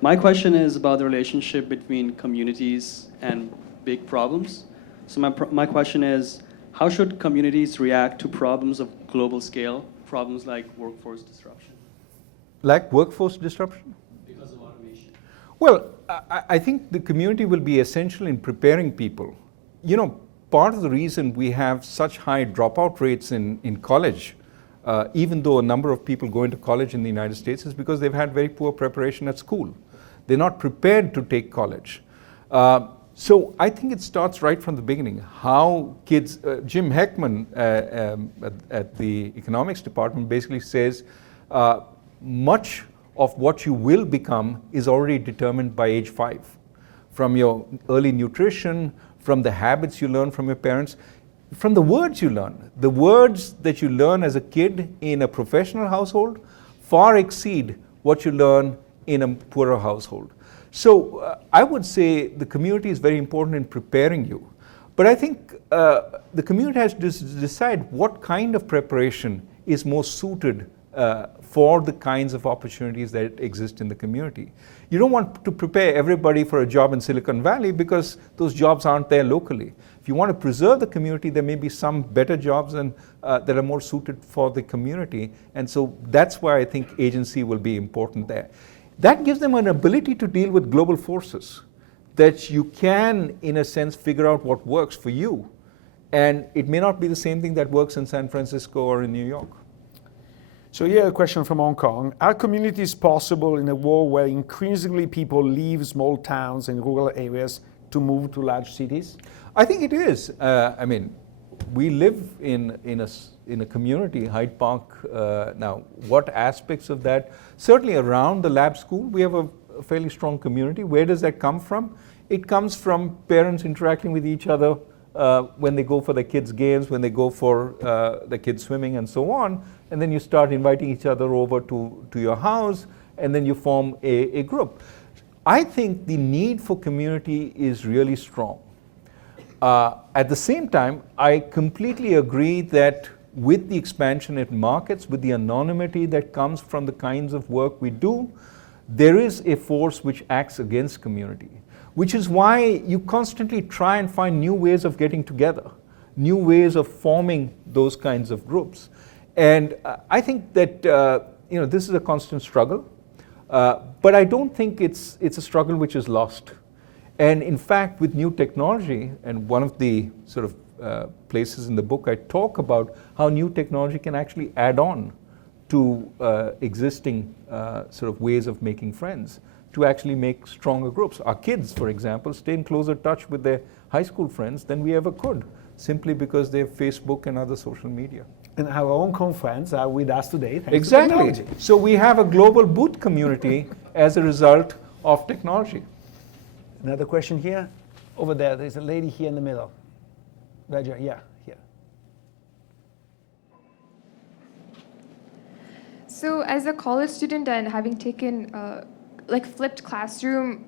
My question is about the relationship between communities and big problems. So my question is, how should communities react to problems of global scale, problems like workforce disruption? Like workforce disruption? Because of automation. Well, I think the community will be essential in preparing people. You know, part of the reason we have such high dropout rates in college, even though a number of people go into college in the United States, is because they've had very poor preparation at school. They're not prepared to take college. So I think it starts right from the beginning. How kids, Jim Heckman at the economics department basically says, much of what you will become is already determined by age 5. From your early nutrition, from the habits you learn from your parents, from the words you learn. The words that you learn as a kid in a professional household far exceed what you learn in a poorer household. So I would say the community is very important in preparing you. But I think the community has to decide what kind of preparation is most suited for the kinds of opportunities that exist in the community. You don't want to prepare everybody for a job in Silicon Valley because those jobs aren't there locally. If you want to preserve the community, there may be some better jobs and, that are more suited for the community. And so that's why I think agency will be important there. That gives them an ability to deal with global forces, that you can, in a sense, figure out what works for you. And it may not be the same thing that works in San Francisco or in New York. So here a question from Hong Kong. Are communities possible in a world where increasingly people leave small towns and rural areas to move to large cities? I think it is. I mean, we live in a community, Hyde Park. Now, what aspects of that? Certainly around the lab school, we have a fairly strong community. Where does that come from? It comes from parents interacting with each other when they go for their kids' games, when they go for the kids' swimming and so on. And then you start inviting each other over to your house, and then you form a group. I think the need for community is really strong. At the same time, I completely agree that with the expansion in markets, with the anonymity that comes from the kinds of work we do, there is a force which acts against community, which is why you constantly try and find new ways of getting together, new ways of forming those kinds of groups. And I think that this is a constant struggle, but I don't think it's a struggle which is lost. And in fact, with new technology, and one of the sort of places in the book I talk about how new technology can actually add on to existing sort of ways of making friends to actually make stronger groups. Our kids, for example, stay in closer touch with their high school friends than we ever could, simply because they have Facebook and other social media. And our Hong Kong friends are with us today thanks exactly. to technology. So we have a global boot community as a result of technology. Another question here. Over there, there's a lady here in the middle. Raja, yeah, here. So as a college student and having taken like flipped classroom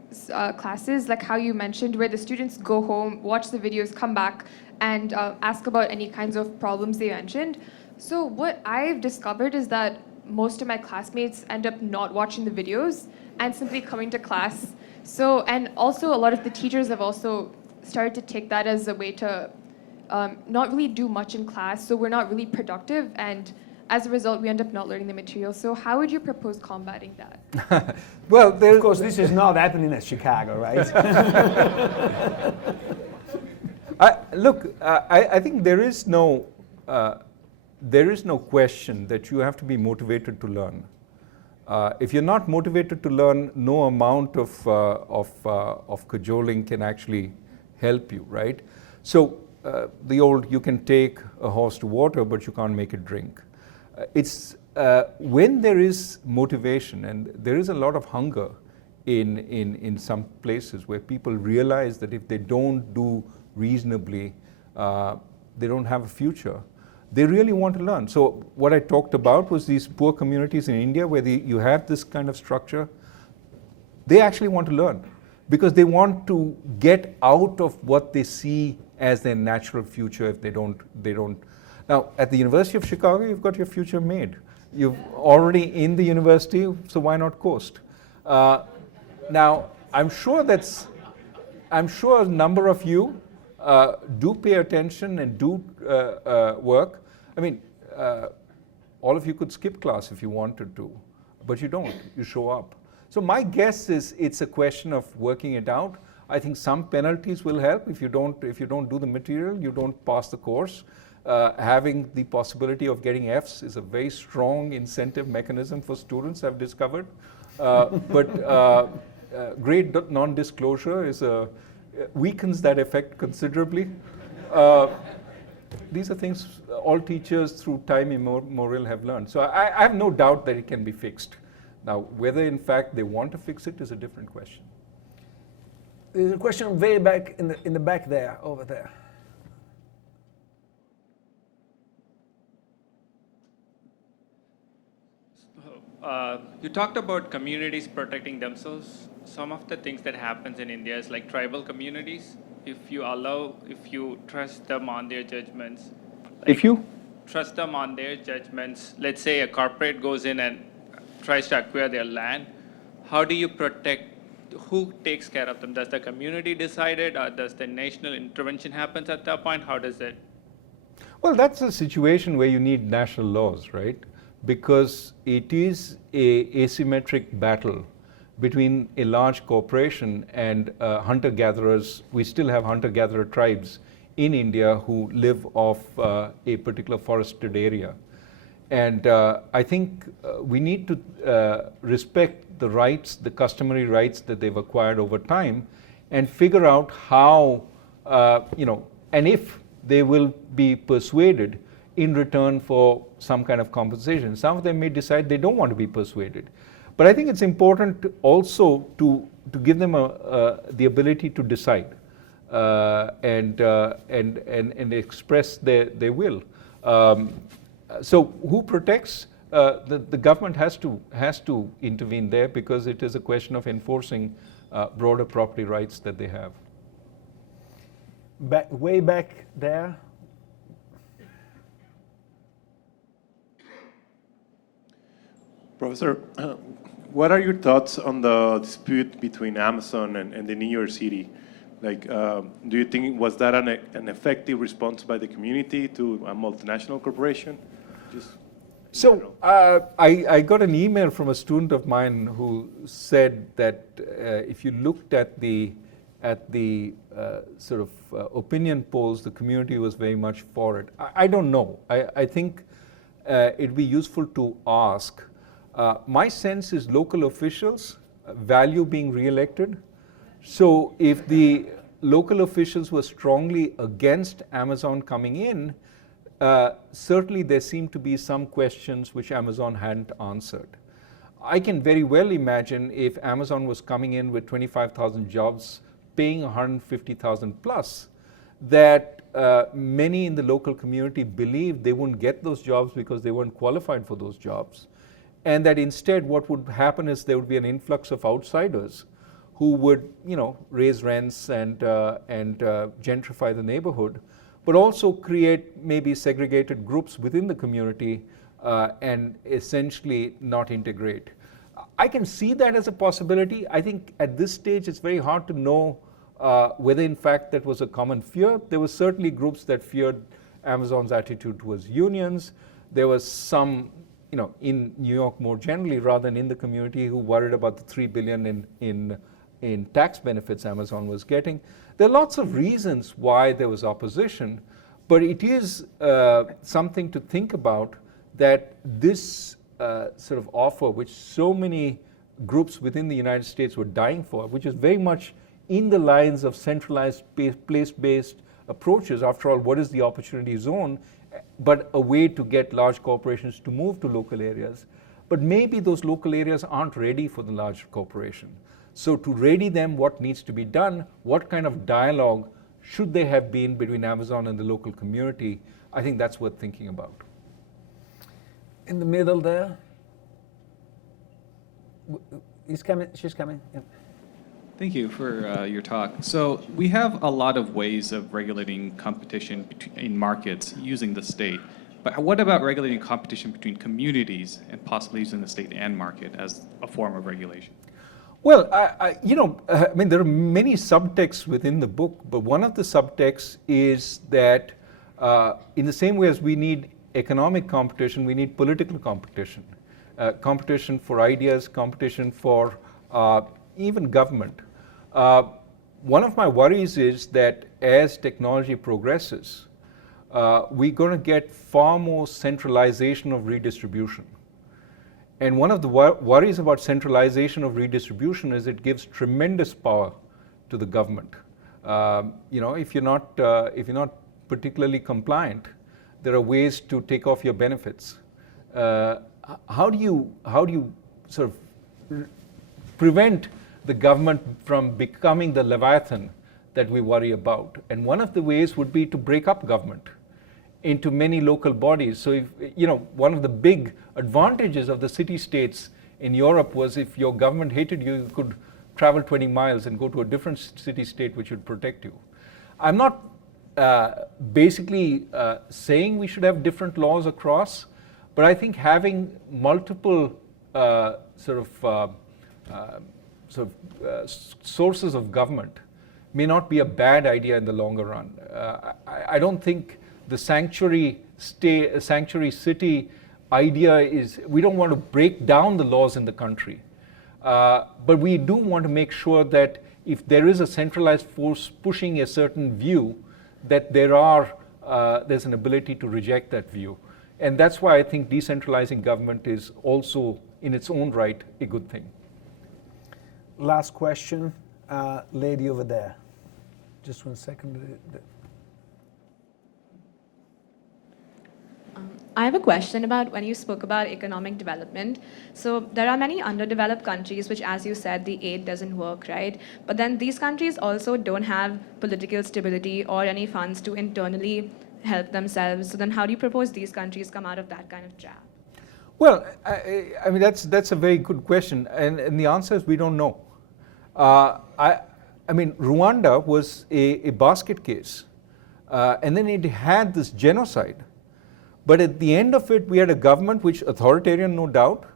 classes, like how you mentioned, where the students go home, watch the videos, come back, and ask about any kinds of problems they mentioned. So what I've discovered is that most of my classmates end up not watching the videos and simply coming to class. So, and also a lot of the teachers have also started to take that as a way to not really do much in class, so we're not really productive, and as a result, we end up not learning the material. So how would you propose combating that? Well, of course, this is not happening at Chicago, right? I think there is no question that you have to be motivated to learn. If you're not motivated to learn, no amount of cajoling can actually help you, right? So the old, you can take a horse to water, but you can't make it drink. It's when there is motivation, and there is a lot of hunger in some places where people realize that if they don't do reasonably, they don't have a future. They really want to learn. So what I talked about was these poor communities in India where you have this kind of structure. They actually want to learn because they want to get out of what they see as their natural future if they don't. Now, at the University of Chicago, you've got your future made. You're already in the university, so why not coast? Now, I'm sure a number of you do pay attention and do work. I mean, all of you could skip class if you wanted to, but you don't. You show up. So my guess is it's a question of working it out. I think some penalties will help. If you don't do the material, you don't pass the course. Having the possibility of getting Fs is a very strong incentive mechanism for students, I've discovered. But grade non-disclosure weakens that effect considerably. These are things all teachers through time immemorial have learned. So I have no doubt that it can be fixed. Now, whether in fact they want to fix it is a different question. There's a question way back in the back there, over there. You talked about communities protecting themselves. Some of the things that happens in India is like tribal communities. If you trust them on their judgments. If you? Trust them on their judgments. Let's say a corporate goes in and tries to acquire their land. How do you protect, who takes care of them? Does the community decide it, or does the national intervention happen at that point? How does it? Well, that's a situation where you need national laws, right? Because it is a asymmetric battle between a large corporation and hunter-gatherers. We still have hunter-gatherer tribes in India who live off a particular forested area. And I think we need to respect the rights, the customary rights that they've acquired over time, and figure out how, and if they will be persuaded in return for some kind of compensation. Some of them may decide they don't want to be persuaded. But I think it's important also to give them the ability to decide and express their will. So who protects? The government has to intervene there because it is a question of enforcing broader property rights that they have. Way back there. Professor, what are your thoughts on the dispute between Amazon and the New York City? Like, do you think, was that an effective response by the community to a multinational corporation? So I got an email from a student of mine who said that if you looked at the sort of opinion polls, the community was very much for it. I don't know. I think it'd be useful to ask. My sense is local officials value being re-elected. So if the local officials were strongly against Amazon coming in, certainly there seemed to be some questions which Amazon hadn't answered. I can very well imagine if Amazon was coming in with 25,000 jobs, paying 150,000 plus, that many in the local community believed they wouldn't get those jobs because they weren't qualified for those jobs. And that instead what would happen is there would be an influx of outsiders who would, raise rents and gentrify the neighborhood, but also create maybe segregated groups within the community and essentially not integrate. I can see that as a possibility. I think at this stage it's very hard to know whether in fact that was a common fear. There were certainly groups that feared Amazon's attitude towards unions. There was some, in New York more generally rather than in the community who worried about the $3 billion in tax benefits Amazon was getting. There are lots of reasons why there was opposition, but it is something to think about, that this sort of offer, which so many groups within the United States were dying for, which is very much in the lines of centralized place-based approaches. After all, what is the opportunity zone but a way to get large corporations to move to local areas? But maybe those local areas aren't ready for the large corporation. So to ready them, what needs to be done, what kind of dialogue should there have been between Amazon and the local community? I think that's worth thinking about. In the middle there. He's coming, she's coming. Yeah. Thank you for your talk. So we have a lot of ways of regulating competition in markets using the state. But what about regulating competition between communities and possibly using the state and market as a form of regulation? Well, I mean, there are many subtexts within the book, but one of the subtexts is that in the same way as we need economic competition, we need political competition. Competition for ideas, competition for even government. One of my worries is that as technology progresses, we're going to get far more centralization of redistribution. And one of the worries about centralization of redistribution is it gives tremendous power to the government. If you're not particularly compliant, there are ways to take off your benefits. How do you sort of prevent the government from becoming the Leviathan that we worry about? And one of the ways would be to break up government into many local bodies. So one of the big advantages of the city-states in Europe was if your government hated you, you could travel 20 miles and go to a different city-state which would protect you. I'm not basically saying we should have different laws across, but I think having multiple sources of government may not be a bad idea in the longer run. I don't think the sanctuary city idea is, we don't want to break down the laws in the country. But we do want to make sure that if there is a centralized force pushing a certain view, that there's an ability to reject that view. And that's why I think decentralizing government is also, in its own right, a good thing. Last question, lady over there. Just 1 second. I have a question about when you spoke about economic development. So there are many underdeveloped countries which, as you said, the aid doesn't work, right? But then these countries also don't have political stability or any funds to internally help themselves. So then how do you propose these countries come out of that kind of trap? Well, I mean, that's a very good question. And the answer is we don't know. I mean, Rwanda was a basket case. And then it had this genocide. But at the end of it, we had a government which authoritarian, no doubt,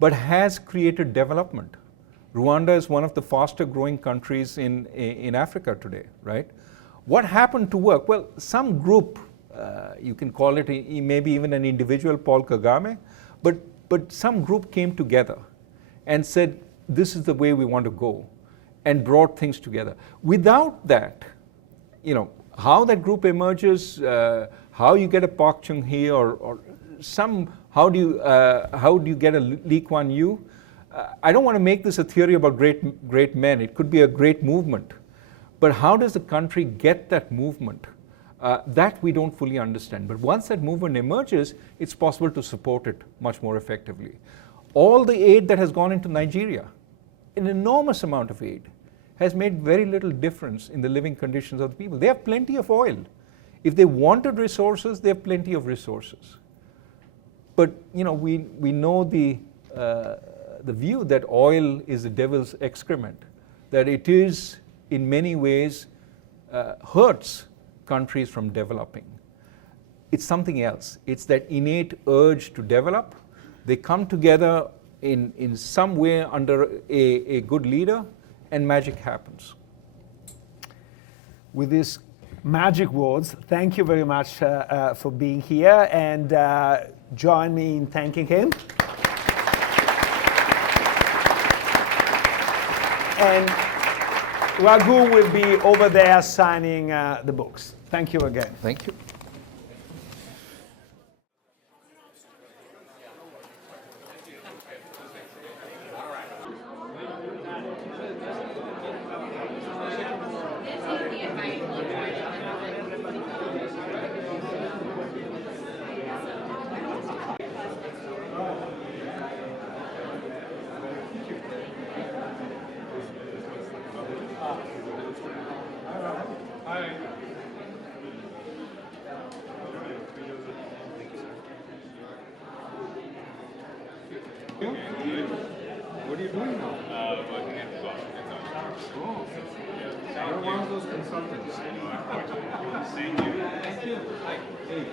but has created development. Rwanda is one of the faster growing countries in Africa today, right? What happened to work? Well, some group, you can call it maybe even an individual, Paul Kagame, but some group came together and said, this is the way we want to go, and brought things together. Without that, how that group emerges, how you get a Park Chung-hee or how do you get a Lee Kuan Yew? I don't want to make this a theory about great men. It could be a great movement. But how does the country get that movement? That we don't fully understand. But once that movement emerges, it's possible to support it much more effectively. All the aid that has gone into Nigeria, an enormous amount of aid, has made very little difference in the living conditions of the people. They have plenty of oil. If they wanted resources, they have plenty of resources. But we know the view that oil is the devil's excrement, that it is in many ways hurts countries from developing. It's something else. It's that innate urge to develop. They come together in some way under a good leader, and magic happens. With these magic words, thank you very much for being here, and join me in thanking him. Raghu will be over there signing the books. Thank you again. Thank you. What are you doing now? Working at the Oh, you're one of those consultants. Thank you. Thank you. Hey.